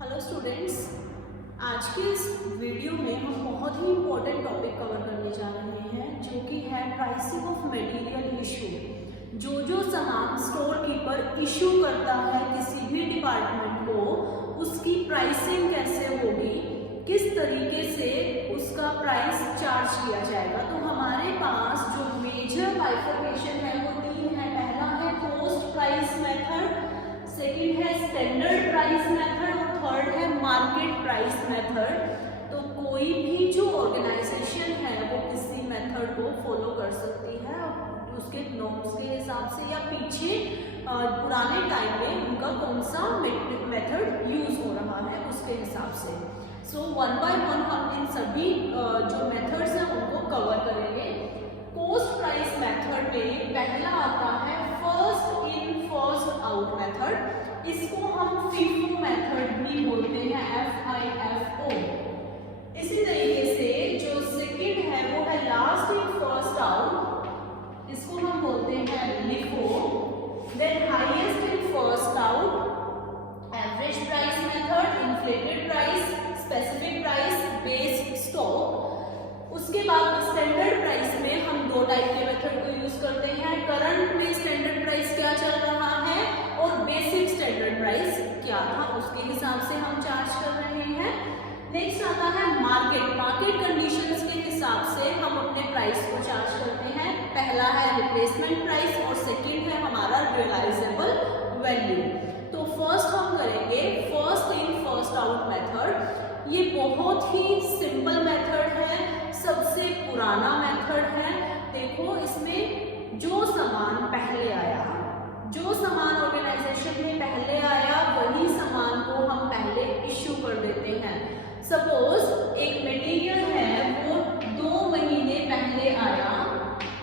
Hello students, आज के इस वीडियो में हम बहुत ही इम्पोर्टेंट टॉपिक कवर करने जा रहे हैं जो कि है प्राइसिंग ऑफ मटेरियल इशू। जो सामान स्टोर कीपर इशू करता है किसी भी डिपार्टमेंट को, उसकी प्राइसिंग कैसे होगी, किस तरीके से उसका प्राइस चार्ज किया जाएगा। तो हमारे पास जो मेजर बाइफरकेशन है वो तीन है। पहला है कॉस्ट प्राइस मेथड, सेकेंड है स्टैंडर्ड प्राइस मेथड और थर्ड है मार्केट प्राइस मेथड। तो कोई भी जो ऑर्गेनाइजेशन है वो किसी मेथड को फॉलो कर सकती है उसके नॉर्म्स के हिसाब से, या पीछे पुराने टाइम में उनका कौन सा मेथड यूज हो रहा है उसके हिसाब से। सो वन बाय वन हम इन सभी जो मेथड्स हैं उनको कवर करेंगे। कॉस्ट प्राइस मेथड में पहला आता है first in first out method. इसको हम फीफो मेथड भी बोलते हैं, FIFO। इसी तरीके से जो सेकंड है वो है लास्ट इन फर्स्ट आउट, इसको हम बोलते हैं LIFO। Then highest in first out, average price method, inflated price, specific price, based stock. उसके बाद स्टैंडर्ड प्राइस में हम दो टाइप के मेथड को यूज करते हैं। करंट में स्टैंडर्ड प्राइस क्या चल रहा है और बेसिक स्टैंडर्ड प्राइस क्या था उसके हिसाब से हम चार्ज कर रहे हैं। नेक्स्ट आता है मार्केट कंडीशंस के हिसाब से हम अपने प्राइस को चार्ज करते हैं। पहला है रिप्लेसमेंट प्राइस और सेकंड है हमारा रियलाइजेबल वैल्यू। तो फर्स्ट हम करेंगे first in first out method. ये बहुत ही सिंपल मेथड है, सबसे पुराना मेथड है। देखो इसमें जो सामान पहले आया, जो सामान ऑर्गेनाइजेशन में पहले आया वही सामान को हम पहले इश्यू कर देते हैं। सपोज एक मटेरियल है वो 2 महीने पहले आया,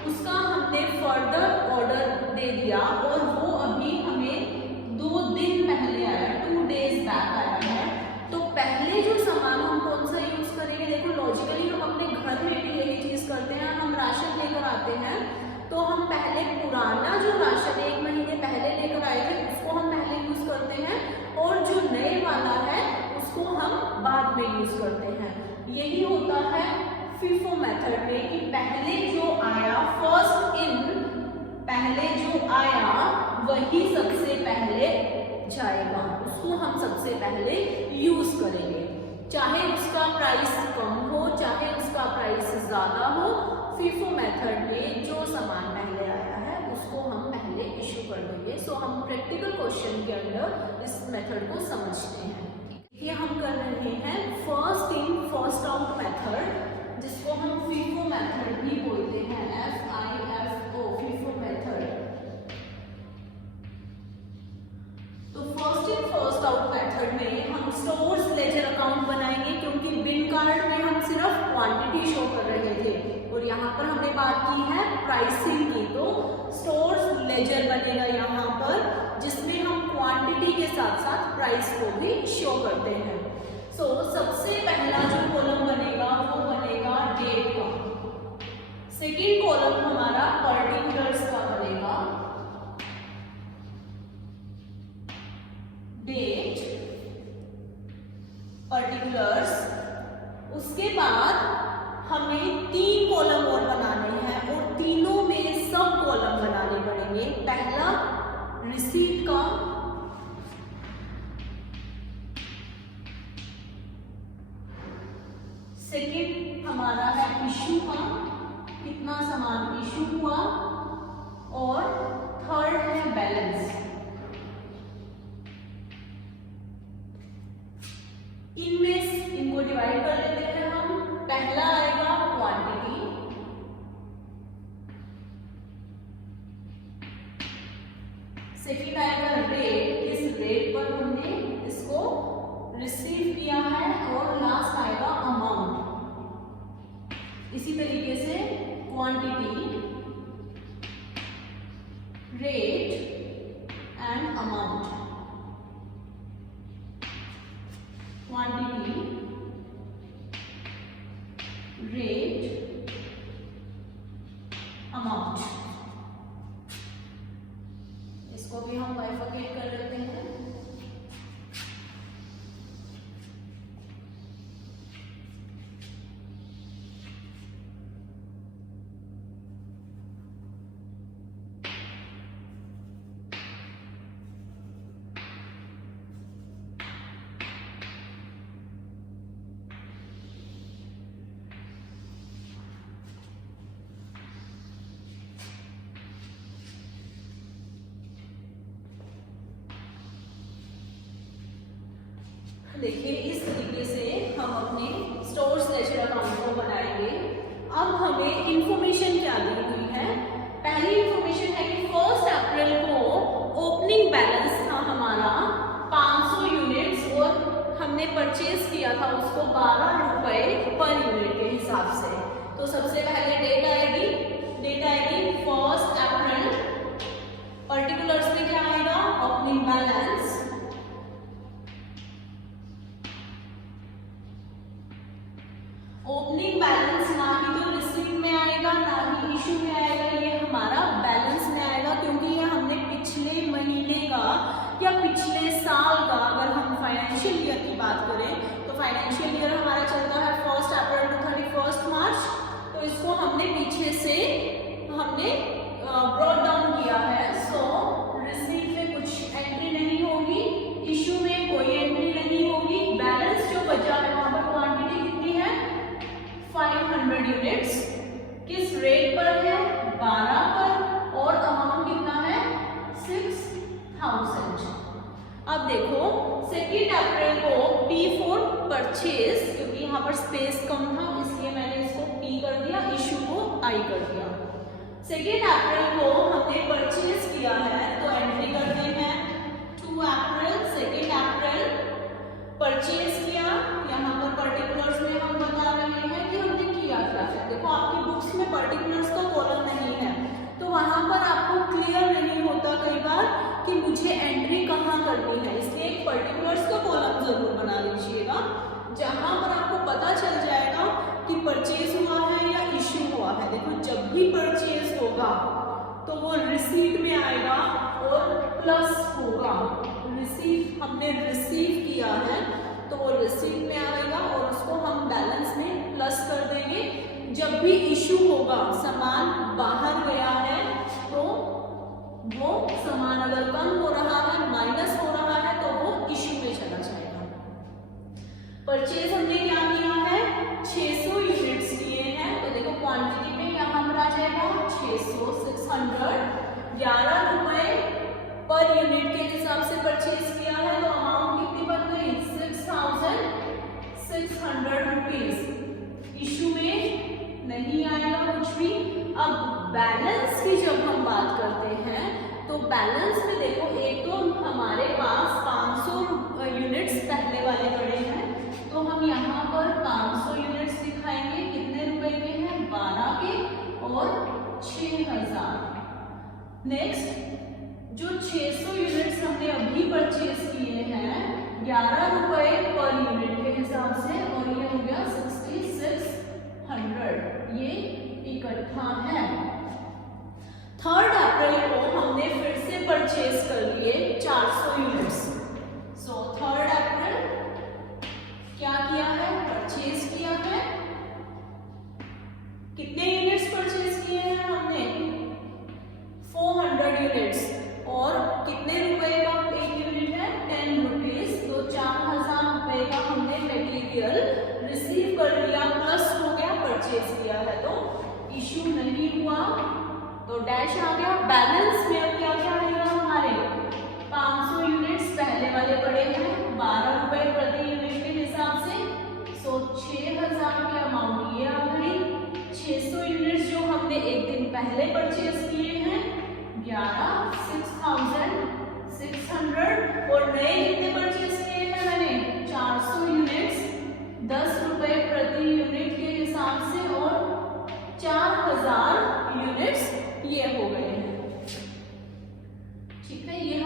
उसका हमने फर्दर ऑर्डर दे दिया और वो अभी हमें 2 दिन पहले आया, 2 डेज बैक आया है। तो पहले जो सामान हम कौन सा यूज करेंगे? देखो लॉजिकली हम अपने घर में भी यही चीज करते हैं। हम राशन लेकर आते हैं तो हम पहले पुराना जो राशन 1 महीने पहले लेकर आए थे उसको हम पहले यूज करते हैं और जो नए वाला है उसको हम बाद में यूज करते हैं। यही होता है FIFO मेथड में कि पहले जो आया फर्स्ट इन, पहले जो आया वही सबसे पहले जाएगा, उसको हम सबसे पहले यूज करेंगे, चाहे उसका प्राइस कम हो चाहे उसका प्राइस ज्यादा हो। FIFO मेथड में जो सामान पहले आया है उसको हम पहले इश्यू कर देंगे। सो हम प्रैक्टिकल क्वेश्चन के अंदर इस मेथड को समझते हैं। ये हम कर रहे हैं first in first out method, जिसको हम FIFO मेथड भी बोलते हैं, FIFO FIFO मेथड। तो first in first out method में हम स्टोर्स लेजर अकाउंट बनाएंगे, क्योंकि बिन कार्ड में हम सिर्फ क्वांटिटी शो कर रहे थे और यहाँ पर हमने बात की है प्राइसिंग की। तो स्टोर्स लेजर बनेगा यहाँ पर, जिसमें हम क्वांटिटी के साथ साथ प्राइस को भी शो करते हैं। सो सबसे पहला जो कॉलम बनेगा वो बनेगा डेट का, सेकेंड कॉलम हमारा पर्टिकुलर्स का बनेगा, डेट पर्टिकुलर्स। उसके बाद हमें 3 कॉलम और बनाने हैं और तीनों में सब कॉलम बनाने पड़ेंगे। पहला रिसीट का, सेकेंड हमारा है इशू का, कितना सामान इशू हुआ, और थर्ड है बैलेंस। इनको डिवाइड कर लेते हैं हम। पहला आएगा क्वांटिटी, सेकेंड आएगा रेट, किस रेट पर हमने इसको रिसीव किया है, और लास्ट आएगा अमाउंट। इसी तरीके से quantity, rate and amount, quantity, rate, amount. इसको भी हम बाइफरकेट कर लेते हैं। देखिए इस तरीके से हम अपने स्टोर्स लेजर अकाउंट को बनाएंगे। अब हमें इंफॉर्मेशन क्या दी हुई है? पहली इंफॉर्मेशन है कि 1 अप्रैल को ओपनिंग बैलेंस था हमारा 500 यूनिट्स और हमने परचेज किया था उसको 12 रुपए पर यूनिट के हिसाब से। तो सबसे पहले डेट आएगी 1 अप्रैल, पर्टिकुलर्स में क्या आएगा? ओपनिंग बैलेंस, ओपनिंग बैलेंस ना ही तो रिसीट में आएगा ना ही इशू में आएगा, ये हमारा बैलेंस में आएगा, क्योंकि ये हमने पिछले महीने का या पिछले साल का, अगर हम फाइनेंशियल ईयर की बात करें तो फाइनेंशियल ईयर हमारा चलता है 1 अप्रैल टू 31 मार्च, तो इसको हमने पीछे से हमने ब्रॉट डाउन किया है। सो रिसीट में कुछ एंट्री नहीं होगी, इशू में कोई एंट्री नहीं होगी, बैलेंस जो बचा है वहां पर क्वांटिटी कितनी है? 500 यूनिट्स। किस रेट पर है? 12 पर, और अमाउंट कितना है? 6000। अब देखो 2 अप्रैल को P4 परचेज, क्योंकि यहाँ पर स्पेस कम था इसलिए मैंने इसको P कर दिया, इशू को I कर दिया। 2 अप्रैल को हमने परचेज किया है तो एंट्री करते हैं 2 अप्रैल, 2 अप्रैल परचेज किया। यहाँ पर पर्टिकुलर्स में हम बता रहे हैं कि हमने किया क्या है। देखो आपकी बुक्स में पर्टिकुलर्स का कॉलम नहीं है तो वहां पर आपको क्लियर नहीं होता कई बार कि मुझे एंट्री कहाँ करनी है, इसलिए एक पर्टिकुलर्स का कॉलम जरूर बना लीजिएगा जहां पर आपको पता चल जाएगा कि परचेज हुआ है या इश्यू हुआ है। देखो जब भी परचेज होगा तो वो रिसीट में आएगा और प्लस होगा, हमने रिसीव किया है तो वो रिसीट में आएगा और उसको हम बैलेंस में प्लस कर देंगे। जब भी इशू होगा, सामान बाहर गया है तो वो सामान अगर कम हो रहा है, माइनस हो रहा है तो वो इशू में चला जाएगा। परचेज हमने क्या किया है? 600 यूनिट्स लिए हैं, तो देखो क्वांटिटी में यहाँ पर आ जाएगा 600, 600, 11 रुपए पर यूनिट के हिसाब से परचेज किया है, तो अमाउंट कितनी बन गई? 6600 रुपीज। इशू में नहीं आएगा कुछ भी। अब बैलेंस की जब हम बात करते हैं तो बैलेंस में देखो एक तो हमारे पास 500 यूनिट्स पहले वाले पड़े हैं, तो हम यहाँ पर 500 यूनिट्स दिखाएंगे, कितने रुपए के हैं? 12 के और 6000। नेक्स्ट जो 600 यूनिट्स हमने अभी परचेज किए हैं 11 रुपए पर यूनिट के हिसाब से, और ये हो गया 6600, ये इकट्ठा है। 3 अप्रैल को हमने फिर से परचेज कर लिए 400 यूनिट्स। सो 3 अप्रैल क्या किया है? परचेज किया है। कितने यूनिट्स परचेज किए हैं हमने? 400 यूनिट्स, और कितने रुपए का एक यूनिट है? 10 रुपीज। तो 4000 रुपए का हमने मटेरियल रिसीव कर लिया, प्लस हो गया, परचेज किया है तो इशू नहीं हुआ तो डैश आ गया। बैलेंस में अब क्या क्या आएगा हमारे? 500 यूनिट्स पहले वाले पड़े हैं 12 रुपए प्रति यूनिट के हिसाब से, सो 6000 की अमाउंट ये आ गई। 600 यूनिट्स जो हमने एक दिन पहले परचेज किए हैं 6600, और नए कितने परचेज किए हैं मैंने? 400 यूनिट्स 10 रुपए प्रति यूनिट के हिसाब से, और 4000 यूनिट्स ये हो गए हैं। ठीक है, ये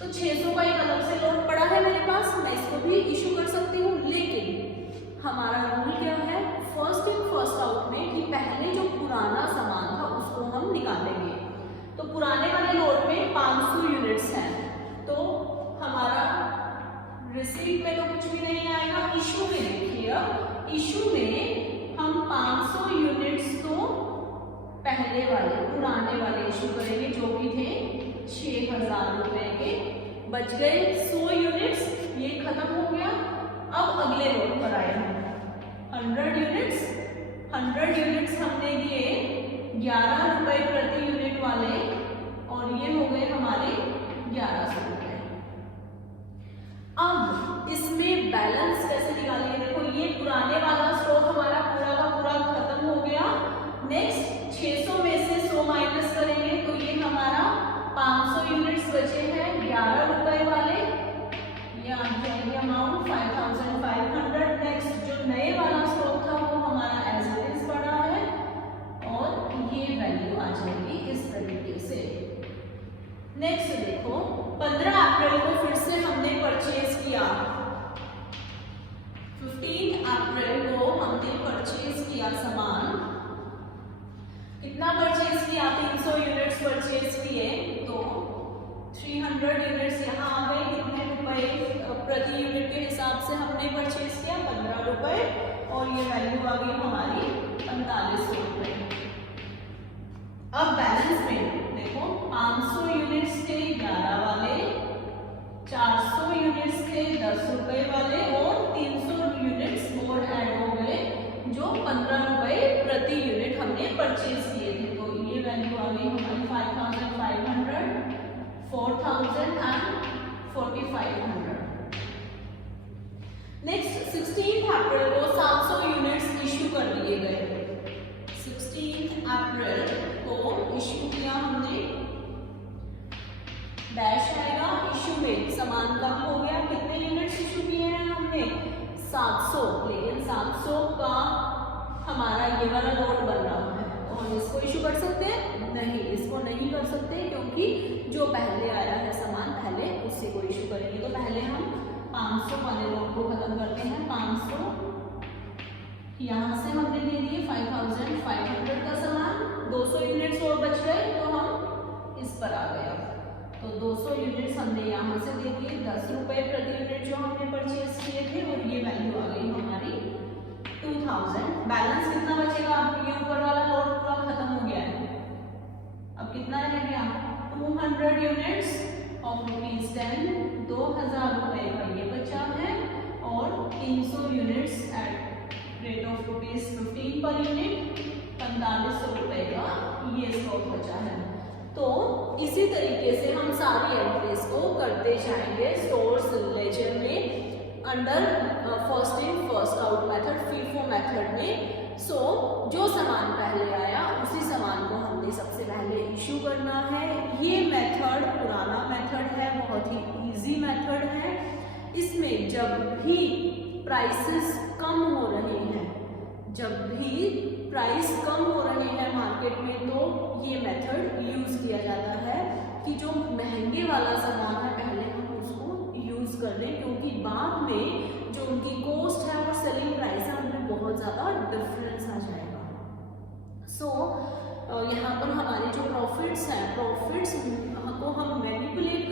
तो 600 का एक अलग से लोड पड़ा है मेरे पास, मैं इसको भी इशू कर सकती हूँ, लेकिन हमारा रूल क्या है, फर्स्ट इन फर्स्ट आउट में, कि पहले जो पुराना सामान था उसको हम निकालेंगे। तो पुराने वाले लोड में 500 यूनिट्स हैं, तो हमारा रिसीट में तो कुछ भी नहीं आएगा, इशू में देखिए, इशू में हम 500 यूनिट्स तो पहले वाले पुराने वाले इशू करेंगे जो कि थे 6000 रुपए के, बच गए 100 यूनिट्स, ये खत्म हो गया। अब अगले लोड पर आए हम 100 यूनिट्स, 100 यूनिट्स हमने दिए 11 रुपए प्रति यूनिट वाले, और ये हो गए हमारे 1100 रुपए। अब इसमें बैलेंस कैसे निकालेंगे, देखो ये पुराने वाला स्टॉक हमारा पूरा का पूरा खत्म हो गया। नेक्स्ट 600 में से 100 माइनस करेंगे तो ये हमारा 500 यूनिट्स बचे हैं 11 रुपए वाले, ये आ जाएगी अमाउंट 5500। नेक्स्ट जो नए वाला स्टॉक था वो हमारा एज इट इज पड़ा है, और ये वैल्यू आ जाएगी इस तरीके से। नेक्स्ट देखो 15 अप्रैल को फिर से हमने परचेज किया, 15 अप्रैल को हमने परचेज किया सामान, कितना परचेज किया, 300 यूनिट्स परचेज किए, तो 300 यूनिट्स यहाँ आ गए, कितने रुपए प्रति यूनिट के हिसाब से हमने परचेज किया, 15 रुपए, और ये वैल्यू आ गई हमारी 4500 रुपए। अब बैलेंस में देखो 500 यूनिट्स थे 11 वाले, 400 यूनिट्स थे 10 रुपए वाले, और 300 यूनिट्स और ऐड हो गए जो 15 रुपए प्रति यूनिट हमने परचेज किए थे। तो ये वैल्यू आ गई हमारी 5500, 4000 एंड 4500। नेक्स्ट 16 अप्रैल को 700 यूनिट्स इशू कर दिए गए, 16 अप्रैल को इशू किया हमने, डैश आएगा, इशू में सामान कम हो गया, कितने यूनिट्स इशू किए हैं हमने 700, लेकिन 700 का हमारा ये वाला लोड बन रहा है, तो हम इसको इशू कर सकते हैं, नहीं इसको नहीं कर सकते, क्योंकि जो पहले आया है सामान पहले उसी को इशू करेंगे। तो पहले हम 500 वाले लोड को खत्म करते हैं, 500 यहाँ से हमने दे दिए 5500 का सामान, 200 यूनिट्स और बच गए तो हम इस पर आ गए। तो 200 यूनिट्स हमने यहाँ से दे दिए 10 रुपए प्रति यूनिट जो हमने परचेज किए थे, और ये वैल्यू आ गई हमारी 2000। बैलेंस कितना बचेगा, अब ये ऊपर वाला लोड पूरा खत्म हो गया है, अब कितना रह गया 200 यूनिट्स ऑफ ₹10, 2000 रुपए का ये बचा है, और 300 units at rate of ₹15 per unit, 4500 रुपए का ये स्टॉक बचा है। तो इसी तरीके से हम सारी एंट्रीज को करते जाएंगे स्टोर्स लेजर में under first in first out method, FIFO method में। सो जो सामान पहले आया उसी सामान को हमने सबसे पहले इशू करना है। ये मेथड पुराना मेथड है, बहुत ही इजी मेथड है। इसमें जब भी प्राइसेस कम हो रहे हैं, जब भी प्राइस कम हो रहे हैं मार्केट में, तो ये मेथड यूज किया जाता है कि जो महंगे वाला सामान है पहले हम उसको यूज कर लें, क्योंकि बाद में जो उनकी कॉस्ट है और सेलिंग प्राइस है उनमें बहुत ज़्यादा डिफरेंस आ जाएगा। सो यहाँ पर हमारे जो प्रॉफिट्स हैं, प्रॉफिट्स को हम मैनिपुलेट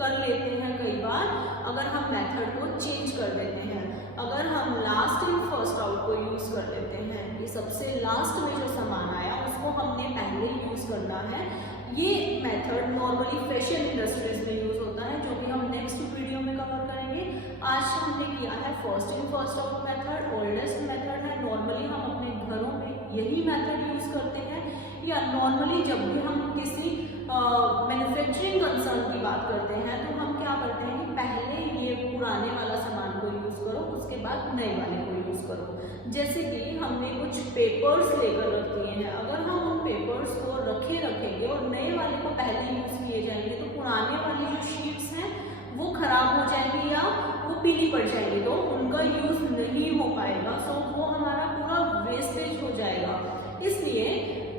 कर लेते हैं कई बार, अगर हम मेथड को चेंज कर देते हैं। अगर हम लास्ट इन फर्स्ट आउट को यूज कर लेते हैं, ये सबसे लास्ट में जो सामान आया उसको हमने पहले यूज करना है। ये मेथड नॉर्मली फैशन इंडस्ट्रीज में यूज होता है, जो कि हम नेक्स्ट वीडियो में कवर करेंगे। आज हमने किया है first in first out method, oldest method है। नॉर्मली हम अपने घरों में यही मेथड यूज करते हैं, या नॉर्मली जब भी हम किसी मैन्युफैक्चरिंग कंसर्न की बात करते हैं तो हम क्या करते हैं कि पहले ये पुराने वाला सामान को यूज करो, उसके बाद नए वाले को यूज करो। जैसे कि हमने कुछ पेपर्स लेकर रख दिए हैं, अगर हम उन पेपर्स को रखेंगे और नए वाले को पहले यूज किए जाएंगे तो पुराने वाली जो शीट्स हैं वो खराब हो जाएंगी या वो पीली पड़ जाएंगी, तो उनका यूज नहीं हो पाएगा। सो वो हमारा पूरा वेस्टेज हो जाएगा। इसलिए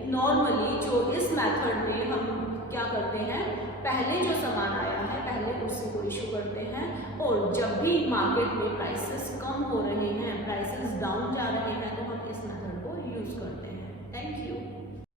नॉर्मली जो इस मेथड में हम क्या करते हैं, पहले जो सामान आया है पहले उसी को इशू करते हैं। और जब भी मार्केट में प्राइसेस कम हो रहे हैं, प्राइसेस डाउन जा रहे हैं, तो हम इस मेथड को यूज करते हैं। Thank you.